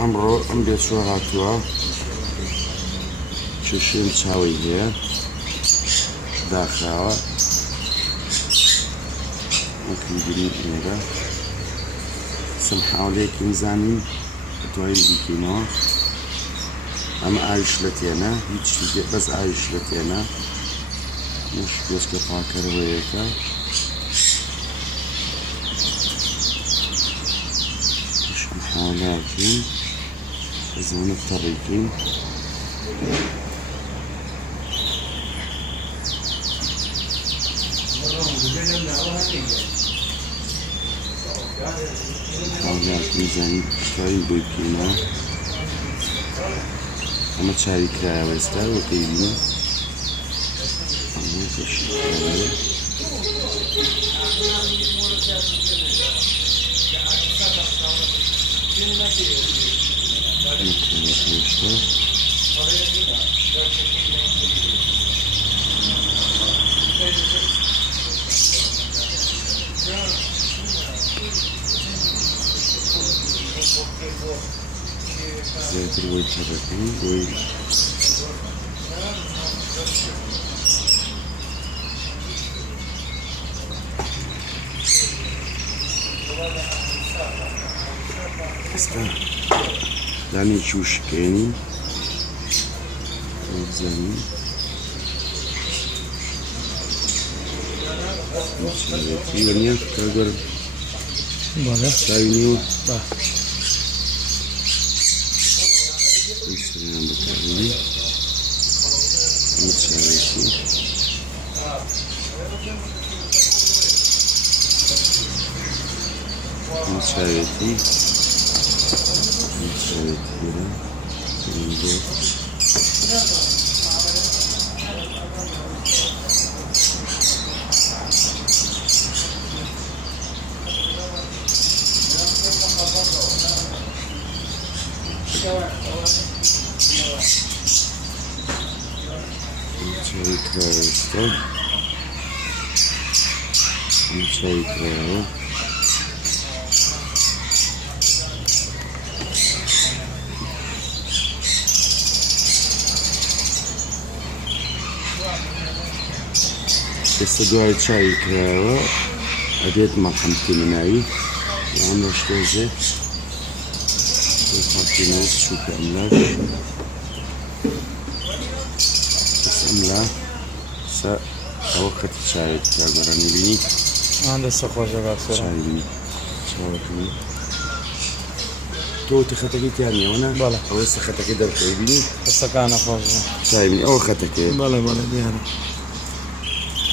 ئەمڕۆ ئەم بێچوە هاتووە چێشێن چاوی هەیە داخراوە وەکی گرینگە سم حاولەیەکی نزانین دوای بیکەینەوە ئەمە ئاویش لە تێنە هیچ بەس ئاویش لە تێنە نەش پێچکە پاکەرەوەیەکە حاولەکەین زمانە تەڕیکەین حاولەکەین زانین چاوی بۆی بکەینەوە ئەمە چاوی کرایەوە ئێستا وەکەی بینە ئەمە پێشی کرایەوە زیاتر بۆی تەڕەکەین بۆی ئێستا دانێکی وشکێنین بزانین چاوێتی وەنیە کاگەرم چاوی نیوە ئیسریان بکارێنین ئەمە چاوێتی ئەمە چاوێتی ئێستا دوای چاوی کراوە ئەبێت مەقەمکردنەوەی یان لە شتێژێ خاکینەوە چووکە ئەملاک بەس ئەملا ئەوە خەتی چاوێت کاگەڕانی بینی ئەم دەستە خۆشە باشە چاوی بینی چاوەکەی تۆ خەتەکەی تیانیەوەنا بەڵێ ئەوە ئێستا خەتەکەی دەرکەوی بینی دەستەکانە خۆشە چاوی بینی ئەوە خەتەکەی بەڵێ بەڵێ دیارە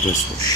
دەست خۆش